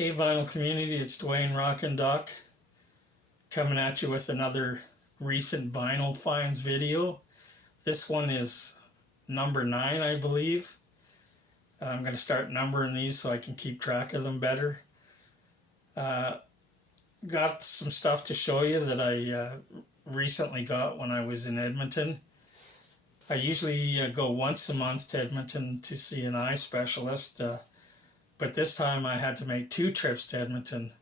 Hey vinyl community, it's Dwayne Rockin' Doc coming at you with another recent vinyl finds video. This one is number 9, I believe. I'm going to start numbering these so I can keep track of them better. Got some stuff to show you that I recently got when I was in Edmonton. I usually go once a month to Edmonton to see an eye specialist, but this time I had to make 2 trips to Edmonton.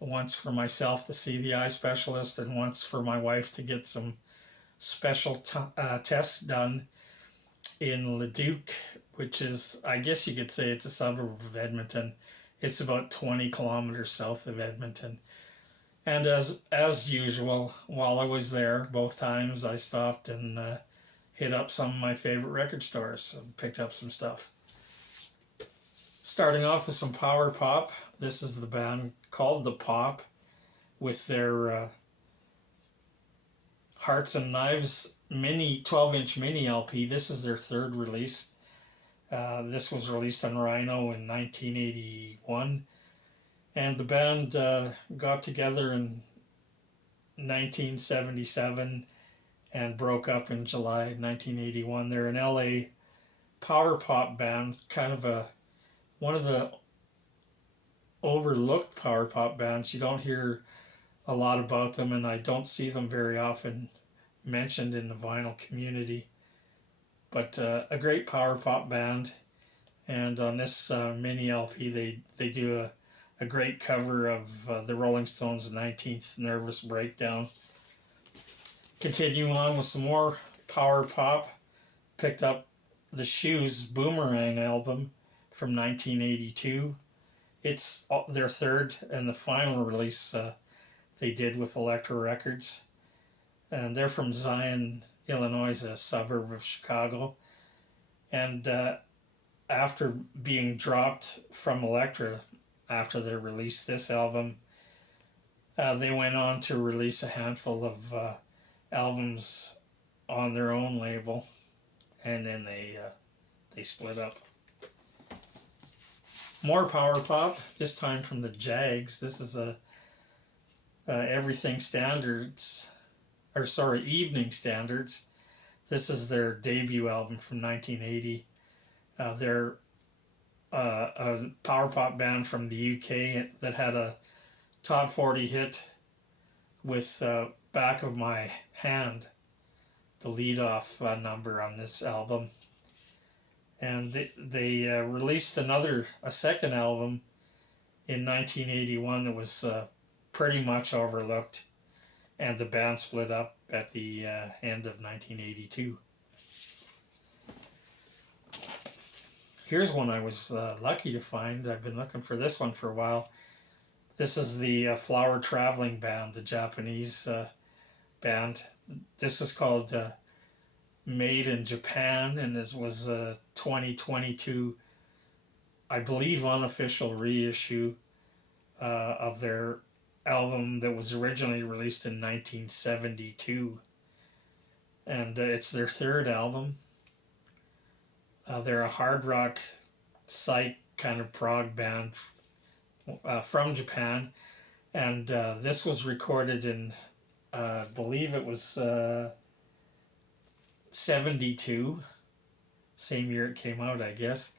Once for myself to see the eye specialist and once for my wife to get some special tests done in Leduc, which is, I guess you could say it's a suburb of Edmonton. It's about 20 kilometers south of Edmonton. And as usual, while I was there, both times I stopped and hit up some of my favorite record stores and picked up some stuff. Starting off with some power pop. This is the band called The Pop with their Hearts and Knives mini 12-inch mini LP. This is their 3rd release. This was released on Rhino in 1981. And the band got together in 1977 and broke up in July 1981. They're an LA power pop band, kind of one of the overlooked power pop bands. You don't hear a lot about them, and I don't see them very often mentioned in the vinyl community. But a great power pop band, and on this mini LP they do a great cover of the Rolling Stones' 19th Nervous Breakdown. Continue on with some more power pop. Picked up the Shoes Boomerang album from 1982. It's their 3rd and the final release they did with Elektra Records. And they're from Zion, Illinois, a suburb of Chicago. And after being dropped from Elektra after they released this album, they went on to release a handful of albums on their own label, and then they split up. More power pop, this time from the Jags. This is Everything Standards, Evening Standards. This is their debut album from 1980. They're a power pop band from the UK that had a top 40 hit with Back of My Hand, the lead-off number on this album. And they released a second album in 1981 that was pretty much overlooked, and the band split up at the end of 1982. Here's one I was lucky to find. I've been looking for this one for a while. This is the Flower Traveling Band, the Japanese band. This is called Made in Japan, and this was a 2022, I believe, unofficial reissue of their album that was originally released in 1972. And it's their 3rd album. They're a hard rock, psych kind of prog band from Japan, and this was recorded in, I believe it was 72, same year it came out, I guess.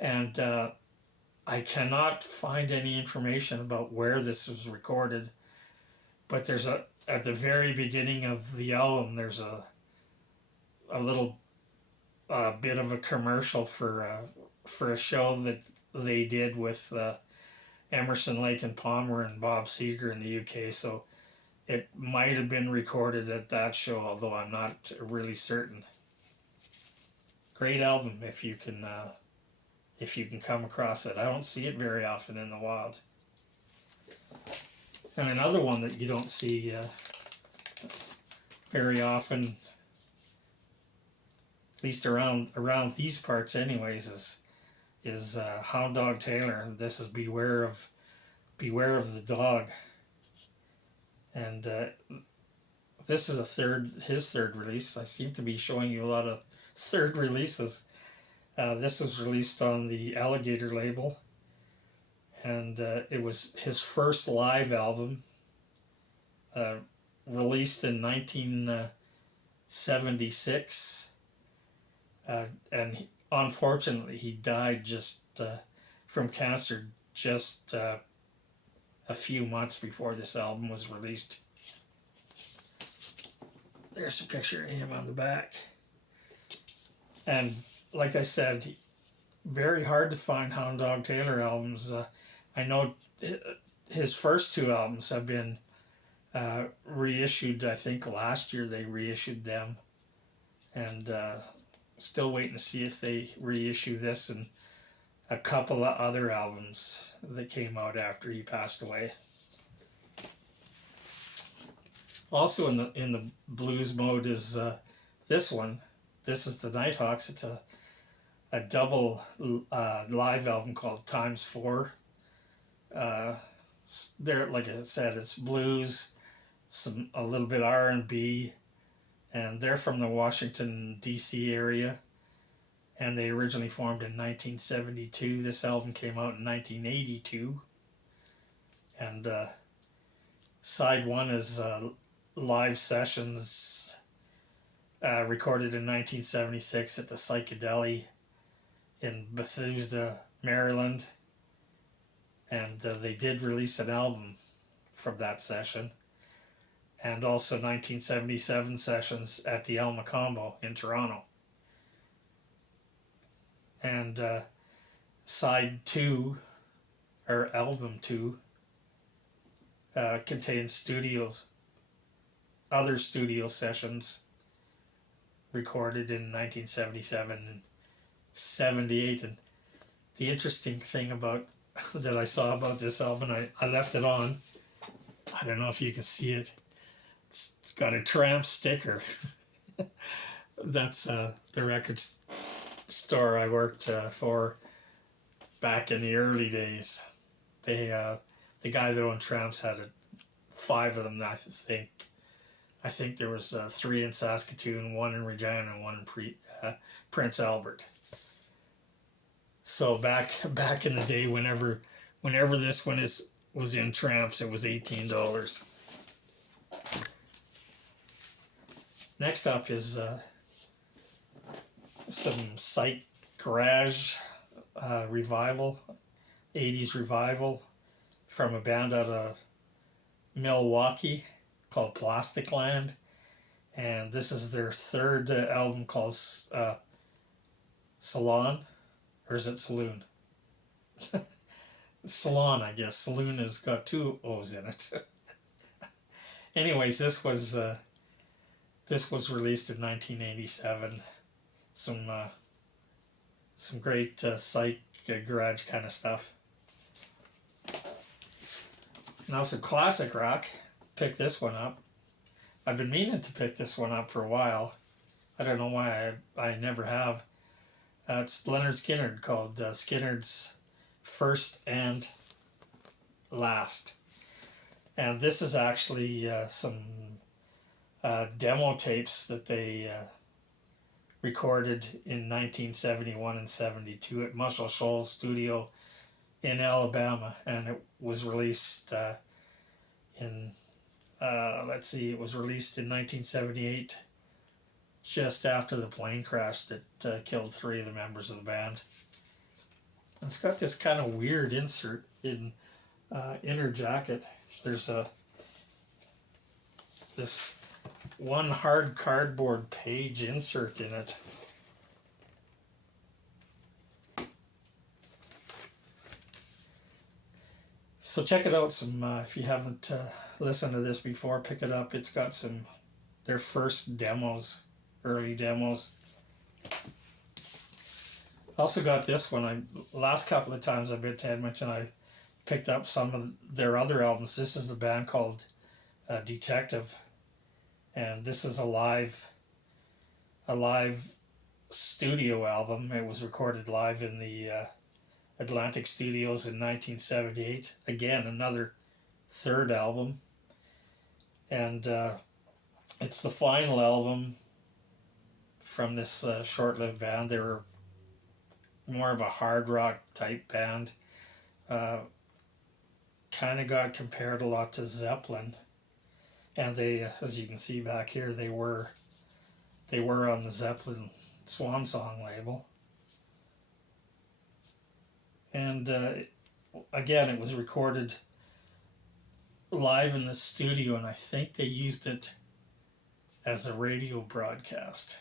And I cannot find any information about where this was recorded, but there's at the very beginning of the album, there's a little bit of a commercial for a show that they did with Emerson, Lake and Palmer and Bob Seger in the UK. So it might have been recorded at that show, although I'm not really certain. Great album if you can come across it. I don't see it very often in the wild. And another one that you don't see very often, at least around these parts anyways, is Hound Dog Taylor. This is Beware of the Dog. And this is his third release. I seem to be showing you a lot of 3rd releases. This was released on the Alligator label, and it was his first live album, uh, released in 1976, and unfortunately he died just from cancer just a few months before this album was released. There's a picture of him on the back. And like I said, very hard to find Hound Dog Taylor albums. I know his first two albums have been reissued. I think last year they reissued them, and still waiting to see if they reissue this and a couple of other albums that came out after he passed away. Also in the blues mode is this one. This is the Nighthawks. It's a double live album called Times 4. There, like I said, it's blues, a little bit R&B, and they're from the Washington D.C. area, and they originally formed in 1972. This album came out in 1982, and side one is live sessions recorded in 1976 at the Psychedelic in Bethesda, Maryland, and they did release an album from that session, and also 1977 sessions at the El Macombo in Toronto. And side two, or album two, contains other studio sessions recorded in 1977 and 78. And the interesting thing about that I saw about this album, I left it on. I don't know if you can see it. It's got a Tramp sticker. That's the record store I worked for back in the early days. They the guy that owned Tramps had 5 of them. I think there was 3 in Saskatoon, 1 in Regina, and 1 in Prince Albert. So back in the day, whenever this one was in Tramps, it was $18. Next up is some psych garage revival, 80s revival from a band out of Milwaukee called Plastic Land, and this is their third album called Salon, or is it Saloon? Salon, I guess. Saloon has got 2 O's in it. Anyways, this was released in 1987. Some great psych garage kind of stuff. Now some classic rock. Pick this one up. I've been meaning to pick this one up for a while. I don't know why I never have. It's Leonard Skinner, called Skinner's First and Last. And this is actually some demo tapes that they recorded in 1971 and 72 at Muscle Shoals Studio in Alabama, and it was released it was released in 1978, just after the plane crash that killed 3 of the members of the band. It's got this kind of weird insert in inner jacket. There's this one hard cardboard page insert in it. So check it out. If you haven't listened to this before, pick it up. It's got their first demos, early demos. Also got this one. Last couple of times I've been to Edmonton, I picked up some of their other albums. This is a band called Detective, and this is a live studio album. It was recorded live in the Atlantic Studios in 1978. Again, another third album, and it's the final album from this short-lived band. They were more of a hard rock type band. kind of got compared a lot to Zeppelin, and they, as you can see back here, they were on the Zeppelin Swan Song label. And again, it was recorded live in the studio, and I think they used it as a radio broadcast.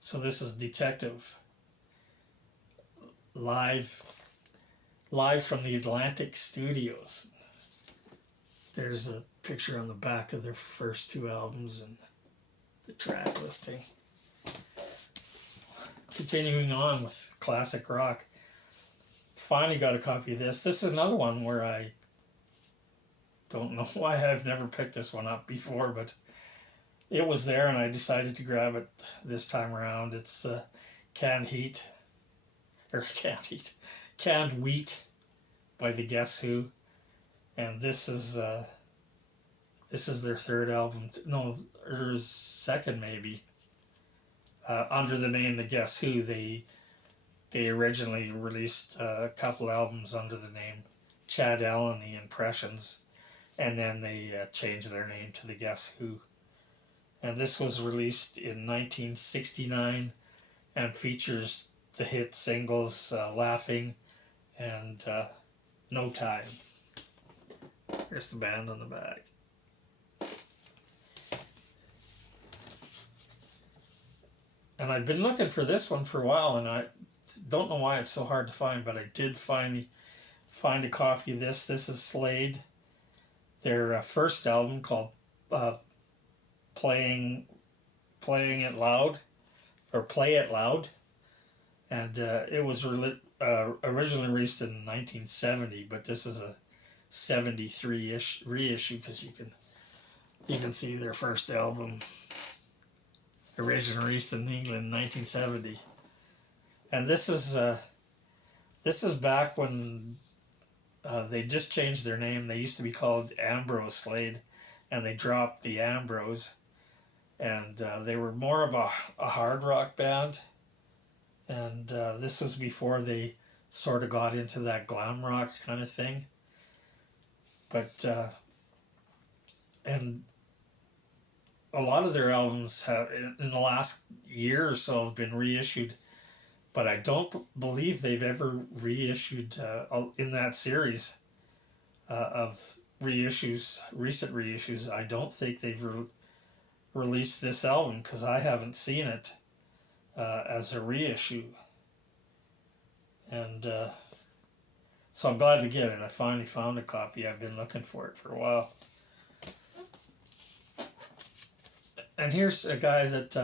So this is Detective live from the Atlantic Studios. There's a picture on the back of their first two albums and the track listing. Continuing on with classic rock. Finally got a copy of this. This is another one where I don't know why I've never picked this one up before, but it was there and I decided to grab it this time around. It's Canned Wheat by the Guess Who, and this is their third album. No, or second maybe. Under the name The Guess Who, they originally released a couple albums under the name Chad L and the Impressions, and then they changed their name to The Guess Who. And this was released in 1969 and features the hit singles Laughing and No Time. Here's the band on the back. And I've been looking for this one for a while, and I don't know why it's so hard to find, but I did find a copy of this. This is Slade, their first album called Playing It Loud, or Play It Loud, and it was originally released in 1970, but this is a 73-ish reissue, because you can see their first album originally released in England in 1970, and this is back when they just changed their name. They used to be called Ambrose Slade, and they dropped the Ambrose, and they were more of a hard rock band, and this was before they sort of got into that glam rock kind of thing. But and a lot of their albums have, in the last year or so, have been reissued, but I don't believe they've ever reissued in that series of reissues, recent reissues. I don't think they've released this album, because I haven't seen it as a reissue. And so I'm glad to get it. I finally found a copy. I've been looking for it for a while. And here's a guy that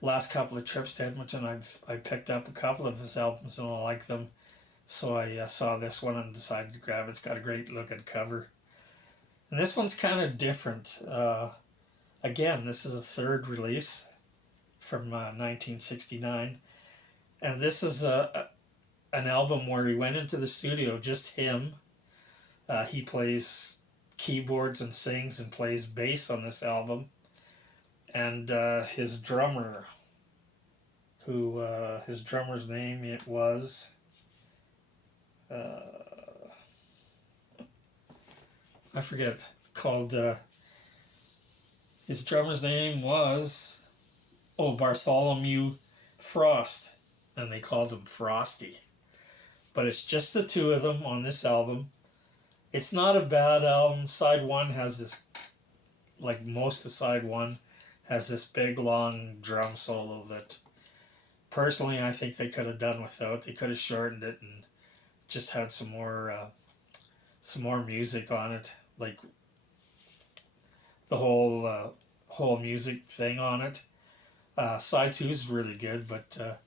last couple of trips to Edmonton, I picked up a couple of his albums and I like them. So I saw this one and decided to grab it. It's got a great looking cover. And this one's kind of different. Again, this is a third release from 1969. And this is an album where he went into the studio, just him. He plays keyboards and sings and plays bass on this album. And his drummer, his drummer's name, it was... I forget. Called his drummer's name was Bartholomew Frost, and they called him Frosty. But it's just the two of them on this album. It's not a bad album. Side one has this, like most of side one, has this big long drum solo that personally I think they could have done without. They could have shortened it and just had some more music on it, like the whole music thing on it. Side two is really good, but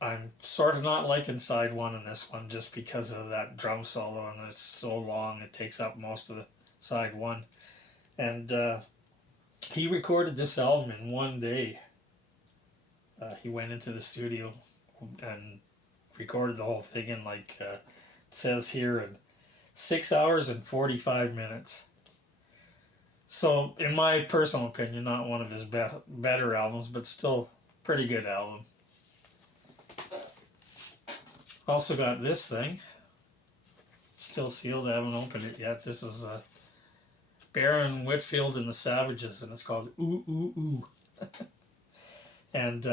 I'm sort of not liking side one in this one just because of that drum solo, and it's so long it takes up most of the side one. And he recorded this album in one day. He went into the studio and recorded the whole thing in, like it says here, in 6 hours and 45 minutes. So, in my personal opinion, not one of his better albums, but still pretty good album. Also got this thing. still sealed. I haven't opened it yet. This is Baron Whitfield and the Savages, and it's called Ooh Ooh Ooh. And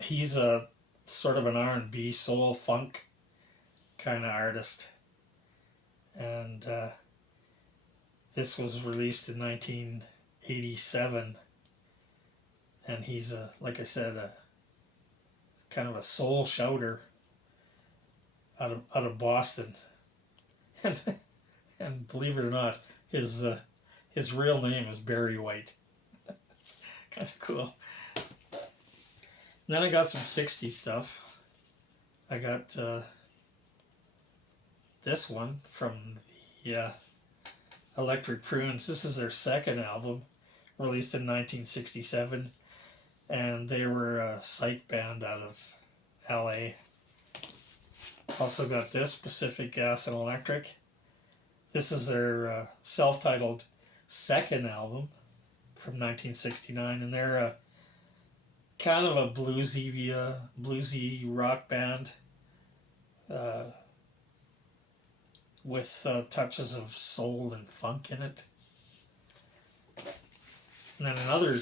he's a sort of an R&B soul funk kind of artist. And this was released in 1987. And he's, like I said, kind of a soul shouter out of Boston. And believe it or not, his real name is Barry White. Kind of cool. And then I got some 60s stuff. I got this one from the Electric Prunes. This is their second album, released in 1967. And they were a psych band out of LA. Also got this, Pacific Gas and Electric. This is their self-titled second album from 1969, and they're kind of a bluesy rock band with touches of soul and funk in it. And then another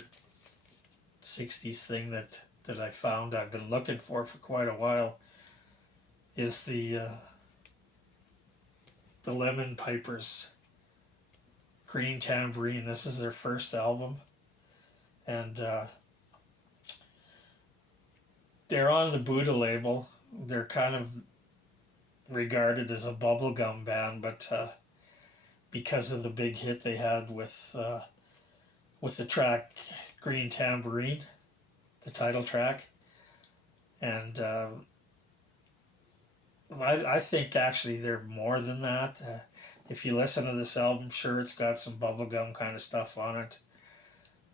60s thing that I found I've been looking for quite a while is the Lemon Pipers Green Tambourine. This is their first album, and they're on the Buddha label. They're kind of regarded as a bubblegum band, but because of the big hit they had with the track Green Tambourine, the title track, and I think actually they're more than that. If you listen to this album, sure, it's got some bubblegum kind of stuff on it,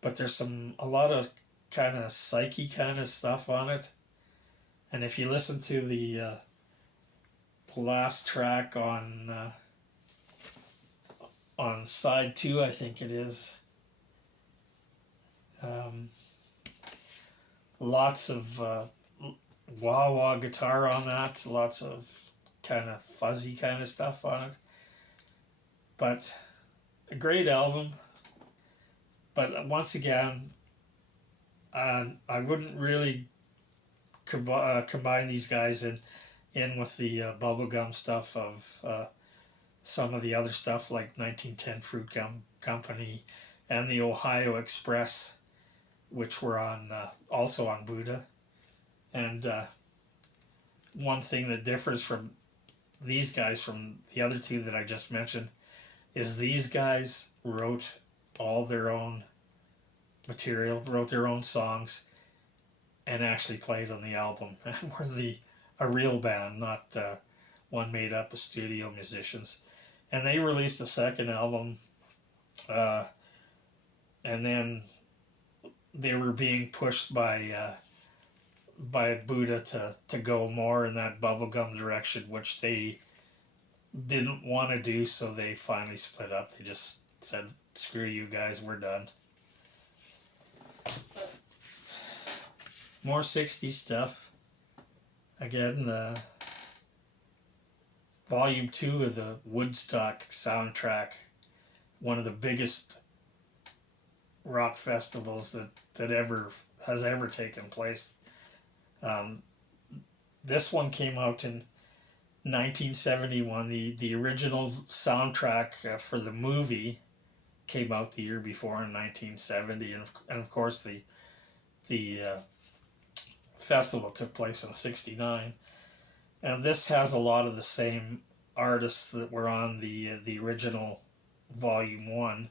but there's a lot of kind of psyche kind of stuff on it. And if you listen to the last track on side 2, I think it is, lots of wah-wah guitar on that, lots of kind of fuzzy kind of stuff on it. But a great album. But once again, I wouldn't really combine these guys in with the bubblegum stuff of some of the other stuff like 1910 Fruit Gum Company and the Ohio Express, which were on also on Buddha. And one thing that differs from these guys from the other two that I just mentioned is these guys wrote all their own material, wrote their own songs, and actually played on the album. And were a real band, not one made up of studio musicians. And they released a second album, and then they were being pushed by Buddha to go more in that bubblegum direction, which they didn't want to do, so they finally split up. They just said, screw you guys, we're done. More 60s stuff. Again, the Volume 2 of the Woodstock soundtrack, one of the biggest rock festivals that has ever taken place. This one came out in 1971. The original soundtrack for the movie came out the year before in 1970, and of course the festival took place in 69. And this has a lot of the same artists that were on the original Volume 1,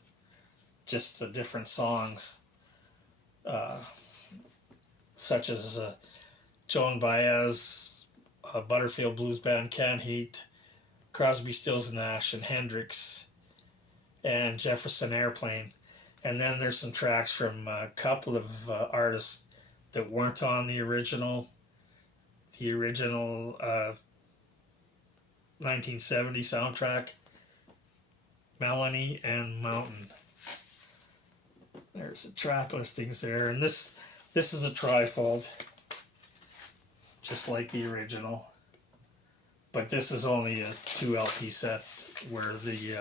just different songs, such as Joan Baez, Butterfield Blues Band, Can Heat, Crosby, Stills Nash, and Hendrix, and Jefferson Airplane. And then there's some tracks from a couple of artists that weren't on the original 1970 soundtrack, Melanie and Mountain. There's the track listings there, and this is a trifold, just like the original. but this is only a 2 LP set, where the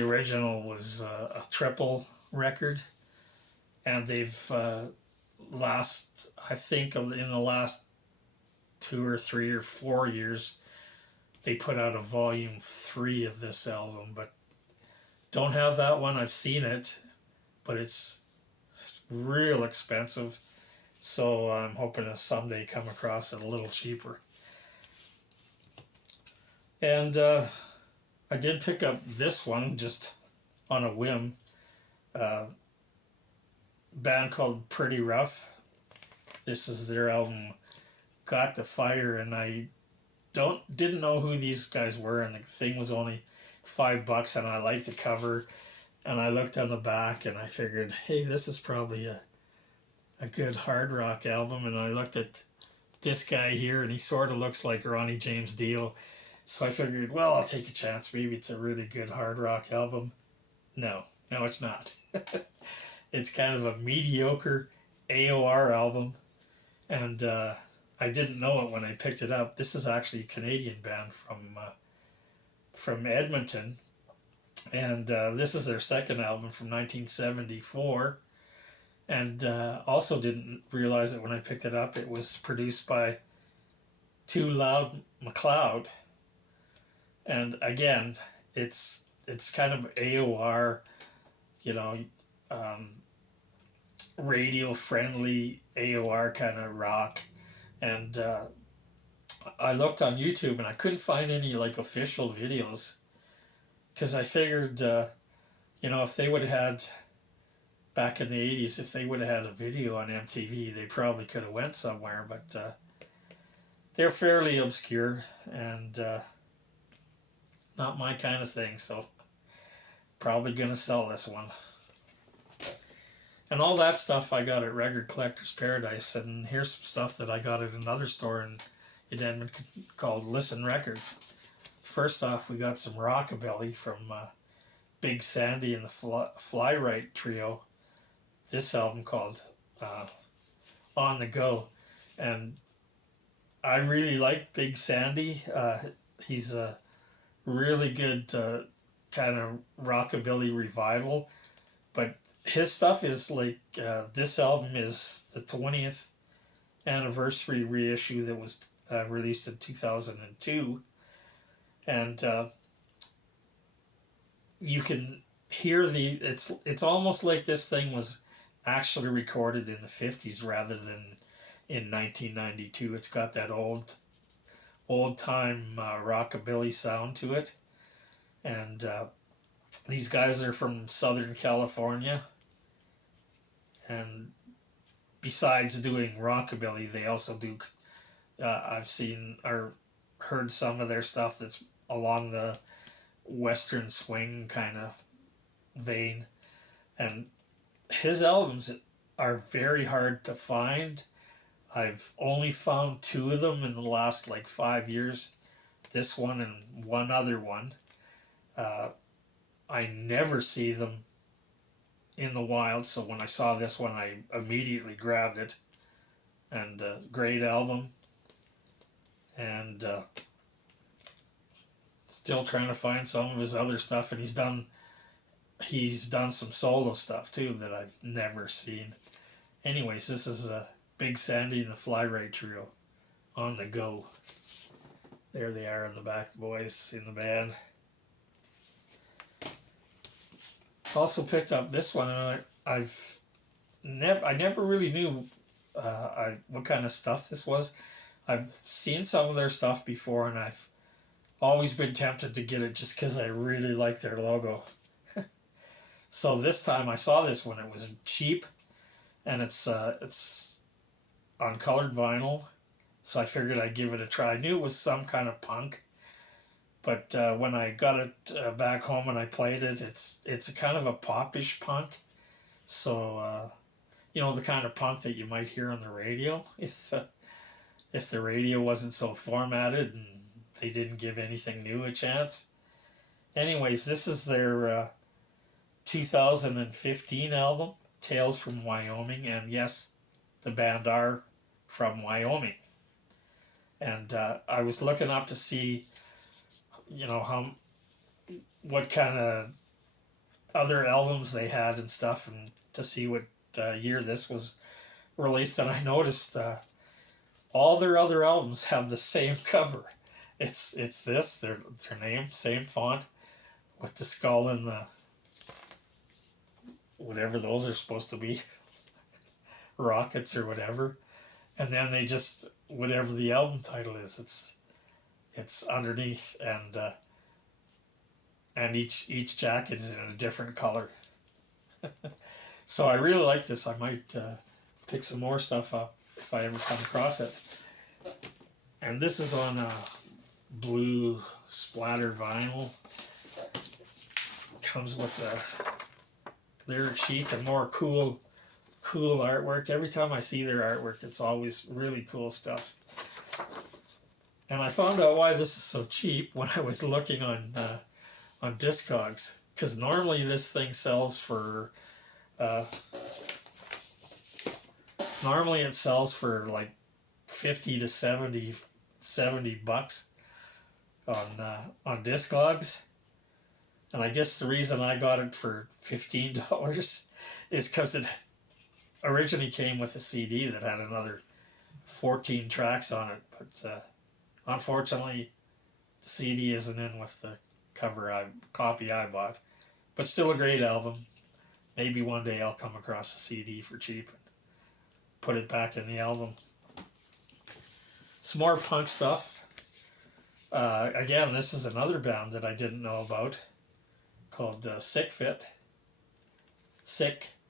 original was a triple record, and they've I think in the last 2 or 3 or 4 years, they put out a volume 3 of this album, but don't have that one. I've seen it, but it's real expensive, so I'm hoping to someday come across it a little cheaper. And I did pick up this one just on a whim. Band called Pretty Rough. This is their album Got the Fire, and I didn't know who these guys were, and the thing was only $5, and I liked the cover, and I looked on the back, and I figured, hey, this is probably a good hard rock album. And I looked at this guy here, and he sort of looks like Ronnie James Dio, so I figured, well, I'll take a chance. Maybe it's a really good hard rock album. No, it's not. It's kind of a mediocre AOR album, and I didn't know it when I picked it up. This is actually a Canadian band from Edmonton, and this is their second album from 1974. And also didn't realize it when I picked it up. It was produced by Too Loud McLeod, and again, it's kind of AOR, radio friendly AOR kind of rock. And I looked on YouTube and I couldn't find any like official videos, because I figured if they would have had, back in the 80s, if they would have had a video on MTV, they probably could have went somewhere. But they're fairly obscure and not my kind of thing, so probably gonna sell this one. And all that stuff I got at Record Collector's Paradise, and here's some stuff that I got at another store in Edmonton called Listen Records. First off, we got some rockabilly from Big Sandy and the Fly-Right Trio. This album called On the Go, and I really like Big Sandy. He's a really good kind of rockabilly revival, but his stuff is like, this album is the 20th anniversary reissue that was released in 2002, and you can hear it's almost like this thing was actually recorded in the 50s rather than in 1992. It's got that old time rockabilly sound to it, and these guys are from Southern California, and besides doing rockabilly, they also do I've seen or heard some of their stuff that's along the western swing kind of vein. And his albums are very hard to find. I've only found 2 of them in the last 5 years. This one and one other one. I never see them in the wild, so when I saw this one, I immediately grabbed it. And great album. And still trying to find some of his other stuff, and he's done some solo stuff too that I've never seen. Anyways, this is Big Sandy and the Fly-Right Trio, On the Go. There they are in the back, the boys in the band. Also picked up this one, and I never really knew what kind of stuff this was. I've seen some of their stuff before, and I've always been tempted to get it just because I really like their logo. So this time I saw this when it was cheap, and it's on colored vinyl, so I figured I'd give it a try. I knew it was some kind of punk, but when I got it back home and I played it, it's a kind of a popish punk. So the kind of punk that you might hear on the radio if the radio wasn't so formatted and they didn't give anything new a chance. Anyways, this is their 2015 album, Tales from Wyoming, and yes, the band are from Wyoming. And I was looking up to see, what kind of other albums they had and stuff, and to see what year this was released. And I noticed all their other albums have the same cover. It's this their name, same font, with the skull and the whatever those are supposed to be, rockets or whatever. And then they just, whatever the album title is, it's underneath, and each jacket is in a different color. So I really like this. I might pick some more stuff up if I ever come across it. And this is on blue splatter vinyl. Comes with a lyric sheet and more cool artwork. Every time I see their artwork, it's always really cool stuff. And I found out why this is so cheap when I was looking on Discogs, because normally this thing sells for normally it sells for like 50 to 70 bucks on Discogs. And I guess the reason I got it for $15 is because it originally came with a CD that had another 14 tracks on it. But unfortunately, the CD isn't in with the copy I bought. But still a great album. Maybe one day I'll come across a CD for cheap and put it back in the album. Some more punk stuff. Again, this is another band that I didn't know about, called Sick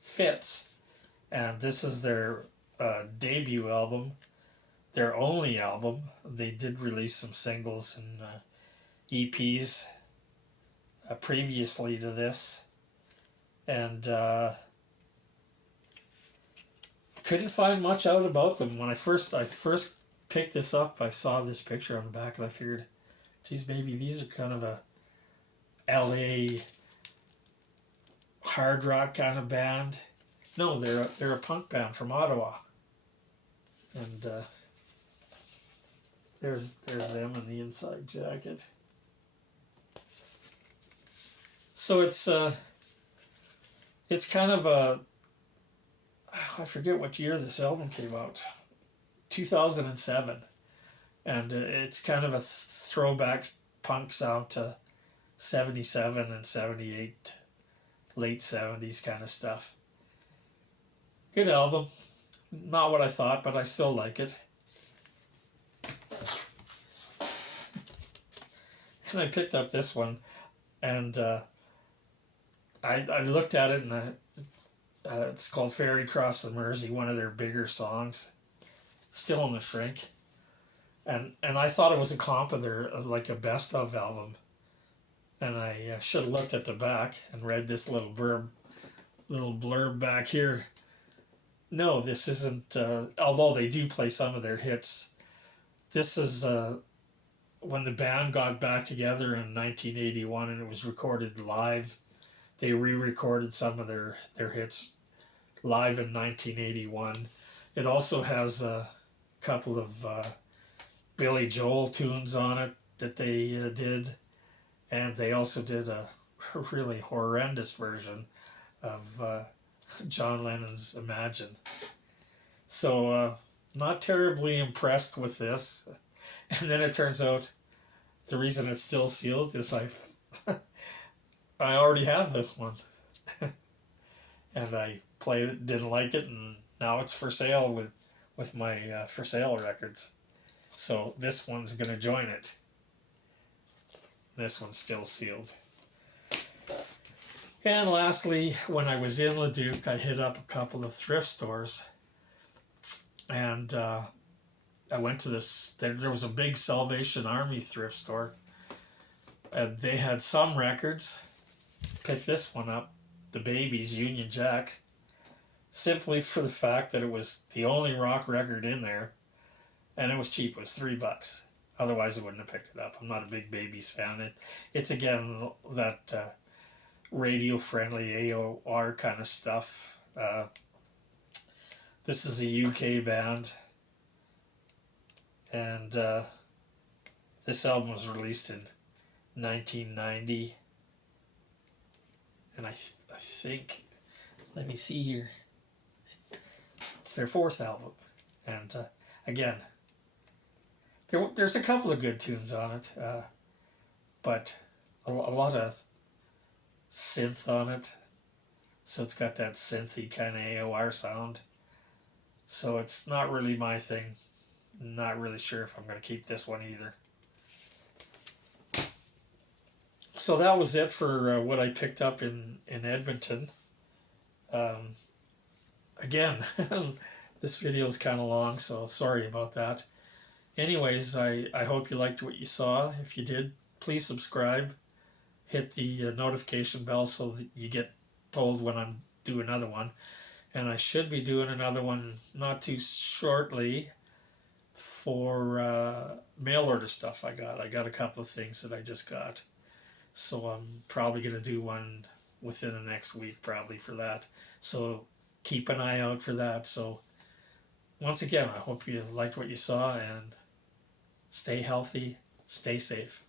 Fits, and this is their debut album, their only album. They did release some singles and EPs previously to this, and couldn't find much out about them. When I first picked this up, I saw this picture on the back, and I figured, geez, maybe these are kind of a LA hard rock kind of band. No, they're a punk band from Ottawa, and there's them in the inside jacket. So it's kind of a, I forget what year this album came out, 2007, and it's kind of a throwback punk sound to 77 and 78, late 70s kind of stuff. Good album. Not what I thought, but I still like it. And I picked up this one, and I looked at it, and it's called Ferry Cross the Mersey, one of their bigger songs. Still in the shrink. And I thought it was a comp of their, like a best of album. And I should have looked at the back and read this little blurb back here. No, this isn't, although they do play some of their hits, this is when the band got back together in 1981 and it was recorded live. They re-recorded some of their hits live in 1981. It also has a couple of Billy Joel tunes on it that they did. And they also did a really horrendous version of John Lennon's Imagine. So not terribly impressed with this. And then it turns out the reason it's still sealed is I already have this one. And I played it, didn't like it, and now it's for sale with my for sale records. So this one's going to join it. This one's still sealed. And lastly, when I was in Leduc, I hit up a couple of thrift stores. And I went to this, there was a big Salvation Army thrift store. And they had some records. Picked this one up, the Babies, Union Jack, simply for the fact that it was the only rock record in there. And it was cheap, it was $3. Otherwise, I wouldn't have picked it up. I'm not a big Babies fan. It's again, that radio-friendly AOR kind of stuff. This is a UK band. And this album was released in 1990. And I think, let me see here, it's their fourth album. And again, there's a couple of good tunes on it, but a lot of synth on it. So it's got that synthy kind of AOR sound. So it's not really my thing. Not really sure if I'm going to keep this one either. So that was it for what I picked up in Edmonton. Again, this video is kind of long, so sorry about that. Anyways, I hope you liked what you saw. If you did, please subscribe. Hit the notification bell so that you get told when I'm doing another one. And I should be doing another one not too shortly for mail order stuff I got. I got a couple of things that I just got. So I'm probably going to do one within the next week probably for that. So keep an eye out for that. So once again, I hope you liked what you saw, and stay healthy, stay safe.